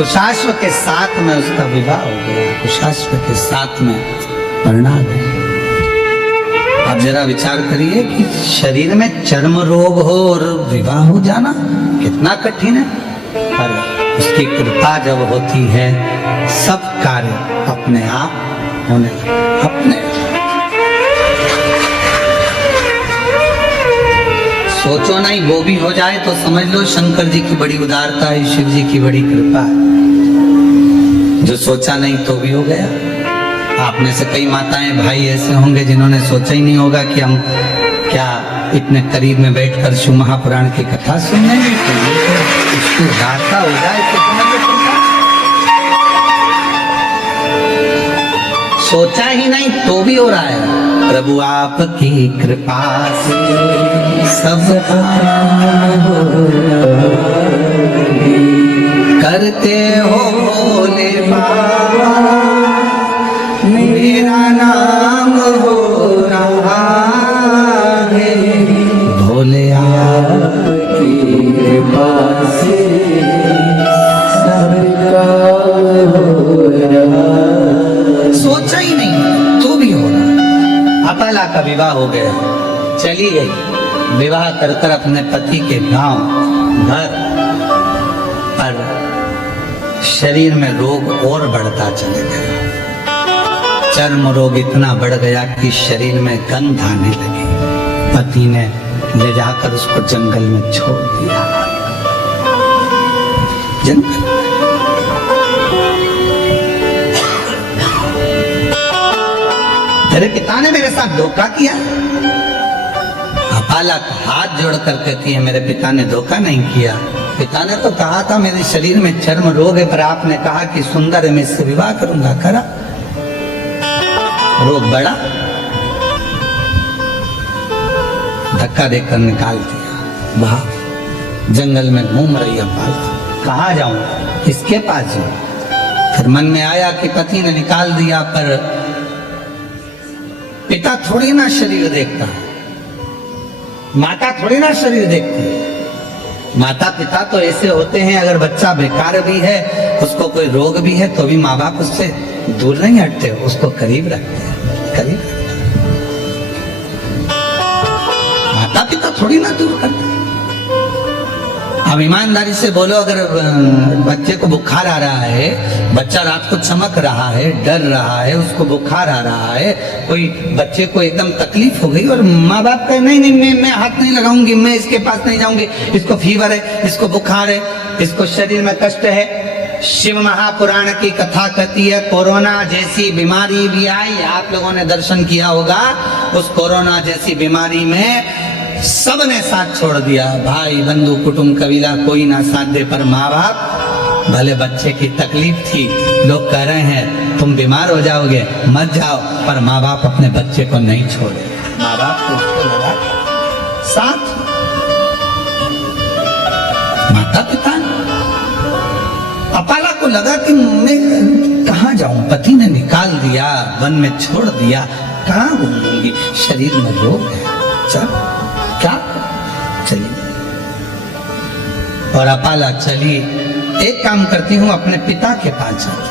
कुशाश्व के साथ में उसका विवाह हो गया, कुशाश्व के साथ में परिणा गया। आप जरा विचार करिए कि शरीर में चर्म रोग हो और विवाह हो जाना कितना कठिन है, पर उसकी कृपा जब होती है सब कार्य अपने आप होने लगते, अपने सोचो नहीं वो भी हो जाए तो समझ लो शंकर जी की बड़ी उदारता है, शिव जी की बड़ी कृपा है। जो सोचा नहीं तो भी हो गया। आप में से कई माताएं भाई ऐसे होंगे जिन्होंने सोचा ही नहीं होगा कि हम क्या इतने करीब में बैठकर शिव महापुराण की कथा सुनने में उसकी उदारता हो जाए तो समझ लो। सोचा ही नहीं तो भी हो रहा है। प्रभु आपकी कृपा से सब करते हो भोले बाबा, मेरा नाम हो रहा है भोले आपकी कृपा से सबका हो रहा। सोचा ही नहीं तो भी हो रहा। अपाला का विवाह हो गया, चली गई विवाह कर कर अपने पति के गांव घर पर। शरीर में रोग और बढ़ता चले गया। चर्म रोग इतना बढ़ गया कि शरीर में गंध आने लगी। पति ने ले जाकर उसको जंगल में छोड़ दिया। जंगल तेरे पिता ने मेरे साथ धोखा किया। अपाला हाथ जोड़कर कहती है मेरे पिता ने धोखा नहीं किया। पिता ने तो कहा था मेरे शरीर में चर्म रोग है, पर आपने कहा कि सुंदर है मैं इससे विवाह करूंगा। करा, रोग बढ़ा, धक्का देकर निकाल दिया बाहर। जंगल में घूम रही अपाला, कहाँ जाऊं, किसके पास जाऊं। फिर मन में आया कि पति ने निकाल दिया, पर पिता थोड़ी ना शरीर देखता है, माता थोड़ी ना शरीर देखती है। माता पिता तो ऐसे होते हैं, अगर बच्चा बेकार भी है, उसको कोई रोग भी है, तो भी माँ बाप उससे दूर नहीं हटते, उसको करीब रखते हैं, करीब रखते हैं। माता पिता थोड़ी ना दूर करते। अब ईमानदारी से बोलो, अगर बच्चे को बुखार आ रहा है, बच्चा रात को चमक रहा है, डर रहा है, उसको बुखार आ रहा है, कोई बच्चे को एकदम तकलीफ हो गई और माँ बाप कहे नहीं मैं हाथ नहीं लगाऊंगी, मैं इसके पास नहीं जाऊंगी, इसको फीवर है, इसको बुखार है, इसको शरीर में कष्ट है। शिव महापुराण की कथा कहती है कोरोना जैसी बीमारी भी आई। आप लोगों ने दर्शन किया होगा, उस कोरोना जैसी बीमारी में सबने साथ छोड़ दिया। भाई बंधु कुटुंब कबीला कोई ना साथ दे, पर माँ बाप, भले बच्चे की तकलीफ थी, लोग कह रहे हैं तुम बीमार हो जाओगे मत जाओ, पर माँ बाप अपने बच्चे को नहीं छोड़े। माँ बाप को उसको लगा साथ, माता पिता। अपाला को लगा कि मैं कहाँ जाऊं, पति ने निकाल दिया, वन में छोड़ दिया, कहाँ घूमूंगी, शरीर में रोग है, चल क्या चली। और अपाला चली, एक काम करती हूँ अपने पिता के पास जाती,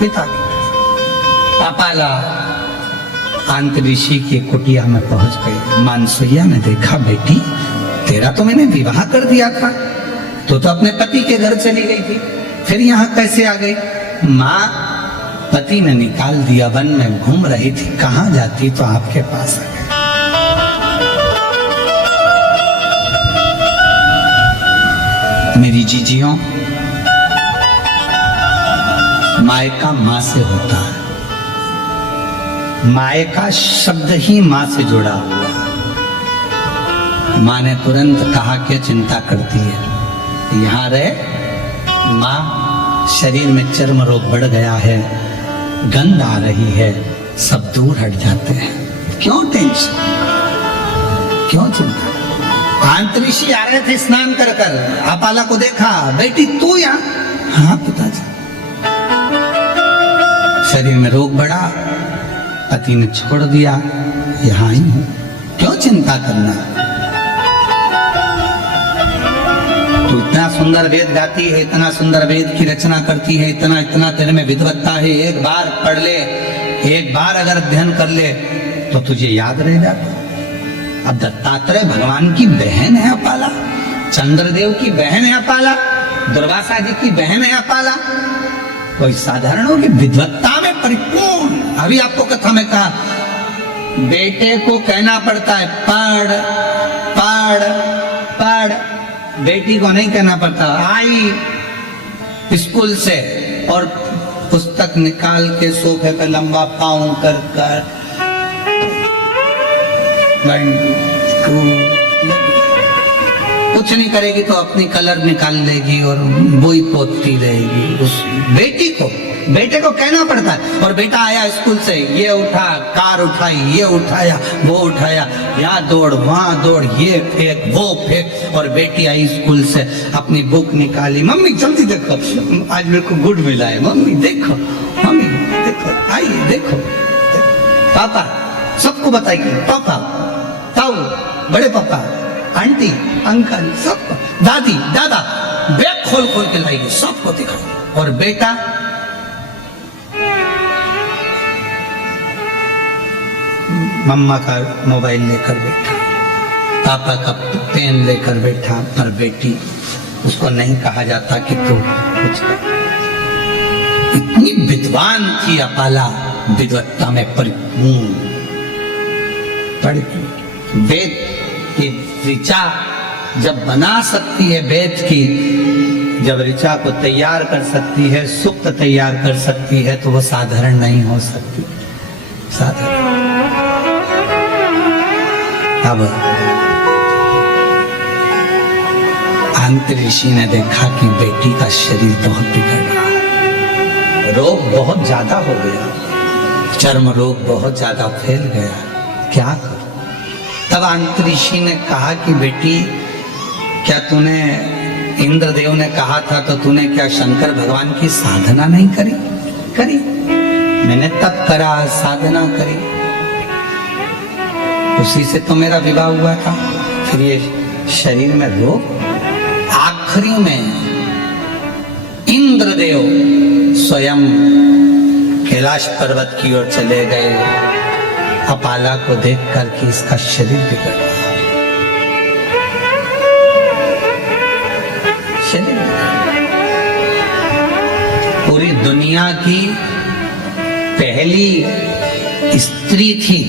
पिता के पास। अपाला अंत ऋषि की कुटिया में पहुंच गई। मानसैया ने देखा, बेटी तेरा तो मैंने विवाह कर दिया था, तो अपने पति के घर चली गई थी, फिर यहाँ कैसे आ गई। माँ, पति ने निकाल दिया, वन में घूम रही थी, कहाँ जाती तो आपके पास आ गई। मेरी जीजियों, मायका माँ से होता है। मायका शब्द ही माँ से जुड़ा हुआ है। माँ ने तुरंत कहा कि चिंता करती है, यहाँ रहे। माँ, शरीर में चर्म रोग बढ़ गया है, गंध आ रही है, सब दूर हट जाते हैं, क्यों टेंशन, क्यों चिंता। ऋषि आ रहे थे स्नान कर कर, अपाला को देखा, बेटी तू यहाँ। हाँ पिताजी। शरीर में रोग बढ़ा, पति ने छोड़ दिया, यहाँ ही हूं, क्यों चिंता करना। तू इतना सुंदर वेद गाती है, इतना सुंदर वेद की रचना करती है, इतना इतना तेरे में विद्वत्ता है, एक बार पढ़ ले, एक बार अगर अध्ययन कर ले तो तुझे याद रह जाता। अब दत्तात्रेय भगवान की बहन है अपाला, चंद्रदेव की बहन है अपाला, दुर्वासा जी की बहन है अपाला, कोई साधारण होगी, विद्वत्ता में परिपूर्ण। अभी आपको कथा में कहा, बेटे को कहना पड़ता है पढ़ पढ़ पढ़, बेटी को नहीं कहना पड़ता। आई स्कूल से और पुस्तक निकाल के सोफे पे लंबा पाँव कर कर 1 2 कुछ नहीं करेगी तो अपनी कलर निकाल लेगी और बोई पोतती रहेगी। उस बेटे को कहना पड़ता है। और बेटा आया स्कूल से, ये उठा, कार उठाई, ये उठाया, वो उठाया, यहाँ दौड़ वहां दौड़, ये फेंक वो फेंक। और बेटी आई स्कूल से, अपनी बुक निकाली, मम्मी जल्दी देखो आज मेरे को गुड मिला है, मम्मी देखो, मम्मी देखो, आइए देखो, पापा सबको बताइए, पापा ताऊ, बड़े पापा, आंटी, अंकल, सबको, दादी दादा, बैग खोल खोल के लाइए, सबको दिखाओ। और बेटा मम्मा का मोबाइल लेकर बैठा, पापा का पेन लेकर बैठा, पर बेटी उसको नहीं कहा जाता कि तू कुछ कर। इतनी विद्वान थी अपाला, विद्वत्ता में परिपूर्ण। वेद की ऋचा जब बना सकती है, वेद की जब ऋचा को तैयार कर सकती है, सुक्त तैयार कर सकती है, तो वो साधारण नहीं हो सकती, साधारण। अब अंत ऋषि ने देखा कि बेटी का शरीर बहुत बिगड़ रहा है, रोग बहुत ज्यादा हो गया, चर्म रोग बहुत ज्यादा फैल गया, क्या करूं? तब अंत ऋषि ने कहा कि बेटी, क्या तूने, इंद्रदेव ने कहा था तो तूने क्या शंकर भगवान की साधना नहीं करी? करी, मैंने तब करा, साधना करी, उसी से तो मेरा विवाह हुआ था। फिर ये शरीर में रोग। आखिरी में इंद्रदेव स्वयं कैलाश पर्वत की ओर चले गए, अपाला को देखकर कि इसका शरीर बिगड़ रहा है, शरीर पूरी दुनिया की पहली स्त्री थी,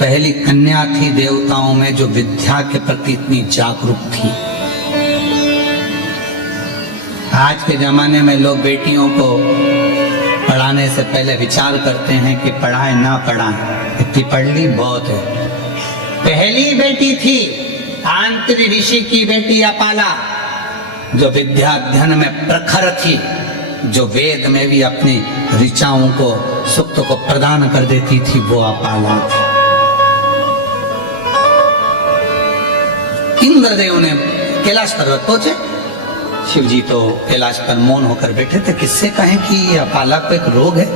पहली कन्या थी देवताओं में जो विद्या के प्रति इतनी जागरूक थी। आज के जमाने में लोग बेटियों को पढ़ाने से पहले विचार करते हैं कि पढ़ाएं ना पढ़ाएं, इतनी पढ़ ली बहुत है। पहली बेटी थी आंत्री ऋषि की बेटी अपाला, जो विद्या अध्ययन में प्रखर थी, जो वेद में भी अपनी ऋचाओं को, सुक्त को प्रदान कर देती थी, वो अपाला थी। इंद्रदेव ने कैलाश पर्वत पहुंचे, शिव जी तो कैलाश पर मौन होकर बैठे थे। किससे कहें कि अपाला को एक रोग है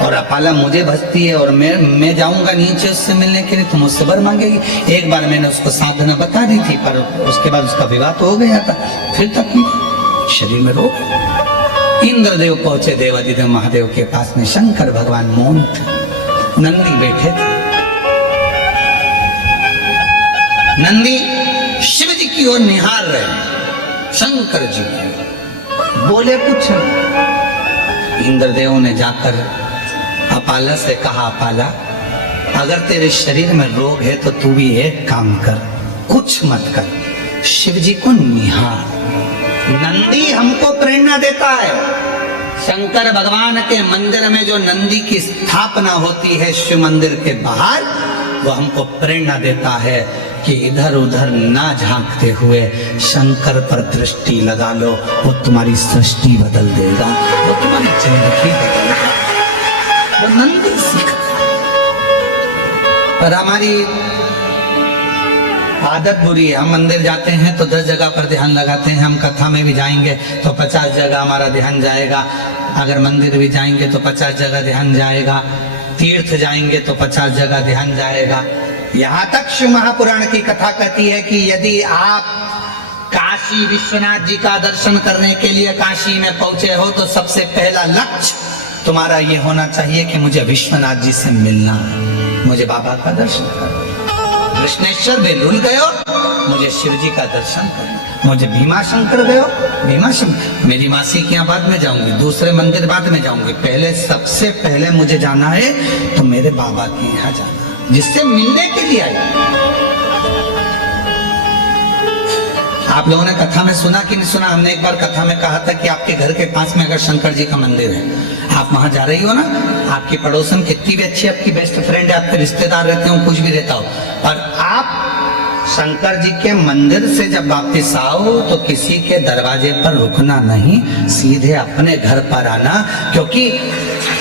और अपाला मुझे भजती है और मैं जाऊंगा नीचे उससे मिलने के लिए, तो मुझसे वर मांगेगी। एक बार मैंने उसको साधना बता दी थी, पर उसके बाद उसका विवाह तो हो गया था, फिर तक नहीं, शरीर में रोग। इंद्रदेव पहुंचे देवादिदेव महादेव के पास में, शंकर भगवान मौन थे, नंदी बैठे थे। नंदी शिव जी की ओर निहार रहे, शंकर जी बोले कुछ। इंद्रदेव ने जाकर अपाला से कहा, अपाला अगर तेरे शरीर में रोग है तो तू भी एक काम कर, कुछ मत कर, शिव जी को निहार। नंदी हमको प्रेरणा देता है। शंकर भगवान के मंदिर में जो नंदी की स्थापना होती है शिव मंदिर के बाहर, वो हमको प्रेरणा देता है कि इधर उधर ना झांकते हुए शंकर पर दृष्टि लगा लो, वो तुम्हारी सृष्टि बदल देगा, वो तुम्हारी जिंदगी बदलेगा। वो नंदी सीख। पर हमारी आदत बुरी है, हम मंदिर जाते हैं तो 10 जगह पर ध्यान लगाते हैं, हम कथा में भी जाएंगे तो 50 जगह हमारा ध्यान जाएगा, अगर मंदिर भी जाएंगे तो 50 जगह ध्यान जाएगा, तीर्थ जाएंगे तो 50 जगह ध्यान जाएगा। यहाँ तक शिव महापुराण की कथा कहती है कि यदि आप काशी विश्वनाथ जी का दर्शन करने के लिए काशी में पहुंचे हो तो सबसे पहला लक्ष्य तुम्हारा ये होना चाहिए कि मुझे विश्वनाथ जी से मिलना है, मुझे बाबा का दर्शन करना। कृष्णेश्वर बेलूल गए हो, मुझे शिव जी का दर्शन करना। मुझे भीमा शंकर गए हो, भीमा शंकर, मेरी मासी के यहाँ बाद में जाऊंगी, दूसरे मंदिर बाद में जाऊंगी, पहले सबसे पहले मुझे जाना है तो मेरे बाबा के यहाँ जाना, जिससे मिलने के लिए आई। आप लोगों ने कथा में सुना कि नहीं सुना? हमने एक बार कथा में कहा था कि आपके घर के पास में अगर शंकर जी का मंदिर है, आप वहां जा रही हो ना, आपकी पड़ोसन कितनी भी अच्छी आपकी बेस्ट फ्रेंड है, आपके रिश्तेदार रहते हो, कुछ भी रहता हो, और आप शंकर जी के मंदिर से जब वापस आओ तो किसी के दरवाजे पर रुकना नहीं, सीधे अपने घर पर आना। क्योंकि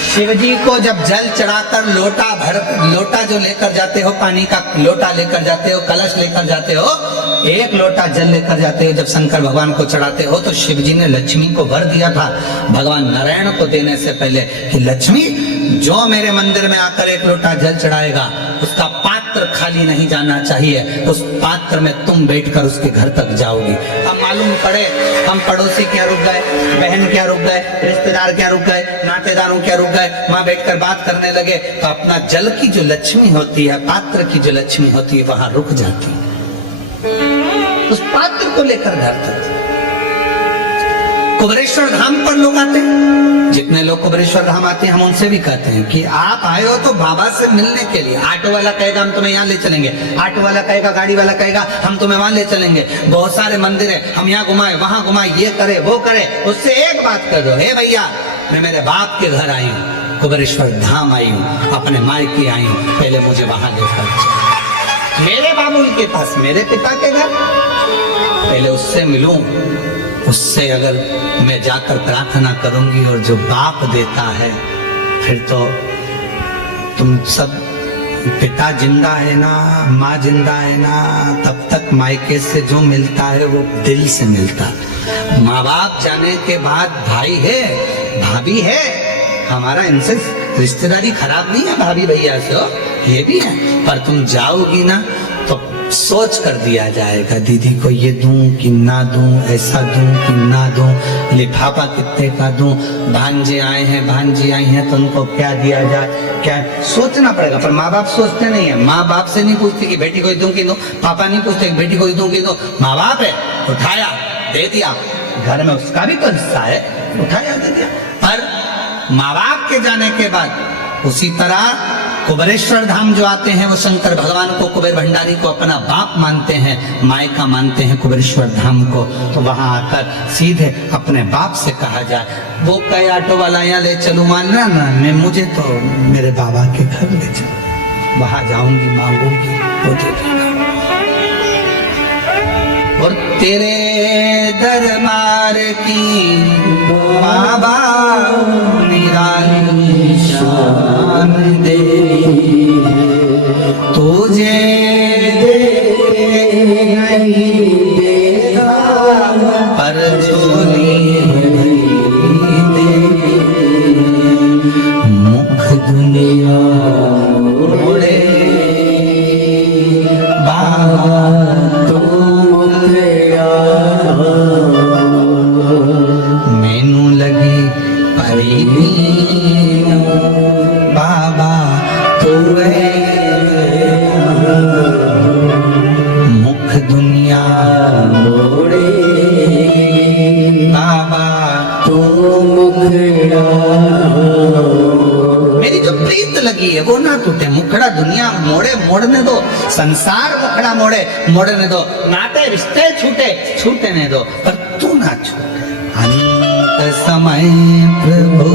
शिव जी को जब जल चढ़ाकर लोटा जो लेकर जाते हो, पानी का लोटा लेकर जाते हो, कलश लेकर जाते हो, एक लोटा जल लेकर जाते हो, जब शंकर भगवान को चढ़ाते हो तो शिव जी ने लक्ष्मी को वर दिया था भगवान नारायण को देने से पहले कि लक्ष्मी जो मेरे मंदिर में आकर एक लोटा जल चढ़ाएगा उसका पात्र खाली नहीं जाना चाहिए, उस पात्र में तुम बैठकर उसके घर तक जाओगी। अब मालूम पड़े हम पड़ोसी क्या रुक गए, बहन क्या रुक गए, रिश्तेदार क्या रुक गए, नातेदारों क्या रुक गए, वहां बैठकर बात करने लगे तो अपना जल की जो लक्ष्मी होती है, पात्र की जो लक्ष्मी होती है, वहां रुक जाती है, उस पात्र को लेकर घर तक। कुबेरेश्वर धाम पर लोग आते हैं, जितने लोग कुबेरेश्वर धाम आते हैं हम उनसे भी कहते हैं कि आप आए हो तो बाबा से मिलने के लिए। ऑटो वाला कहेगा हम तुम्हें यहाँ ले चलेंगे, ऑटो वाला कहेगा, गाड़ी वाला कहेगा हम तुम्हें वहां ले चलेंगे, बहुत सारे मंदिर है हम यहाँ घुमाए वहां घुमाए, ये करे वो करे। उससे एक बात कर दो, हे भैया मैं मेरे बाप के घर आई हूँ, कुबेरेश्वर धाम आई हूँ, अपने मायके आई हूँ, पहले मुझे वहां लेकर चलो, मेरे बाबुल के पास, मेरे पिता के घर, पहले उससे मिलूं। उससे अगर मैं जाकर प्रार्थना करूंगी और जो बाप देता है, फिर तो तुम सब, पिता जिंदा है ना, माँ जिंदा है ना, तब तक मायके से जो मिलता है वो दिल से मिलता। माँ बाप जाने के बाद भाई है, भाभी है, हमारा इनसे रिश्तेदारी खराब नहीं है, भाभी भैया से हो, ये भी है, पर तुम जाओगी ना तो सोच कर दिया जाएगा, दीदी को ये दूं कि ना दूं, ऐसा दूं कि ना दूं, लिफाफा कितने का दूं, भांजे आए हैं, भांजी आई हैं तो उनको क्या दिया जाए, क्या सोचना पड़ेगा। पर माँ बाप सोचते नहीं है, माँ बाप से नहीं पूछते कि बेटी को दूं कि दो, पापा नहीं पूछते बेटी को दूं कि दो, माँ बाप है, उठाया दे दिया, घर में उसका भी तो हिस्सा है, उठाया दे दिया। पर माँ बाप के जाने के बाद उसी तरह कुबेरेश्वर धाम जो आते हैं वो शंकर भगवान को, कुबेर भंडारी को अपना बाप मानते हैं, मायका मानते हैं कुबेरेश्वर धाम को, तो वहां आकर सीधे अपने बाप से कहा जाए, वो कई ऑटो वाला यहाँ ले चलूं, मानना ना, मैं मुझे तो मेरे बाबा के घर ले चलो, वहां जाऊंगी, मांगूंगी, वो दे देगा। और तेरे दरबार की बाबा निराली शान दे, तुझे नहीं देगा पर झोली दे, मुख दुनिया उड़े बाबा मैनू लगी परी बाबा तू मुख दुनिया मोड़े बाबा तू मुखड़ा, मेरी जो प्रीत लगी है वो ना टूटे, मुखड़ा दुनिया मोड़े, मोड़ने दो, संसार मुखड़ा मोड़े, मोड़ने दो, नाते रिश्ते छूटे, छूटने दो, पर तू ना छूटे। अंत समय प्रभु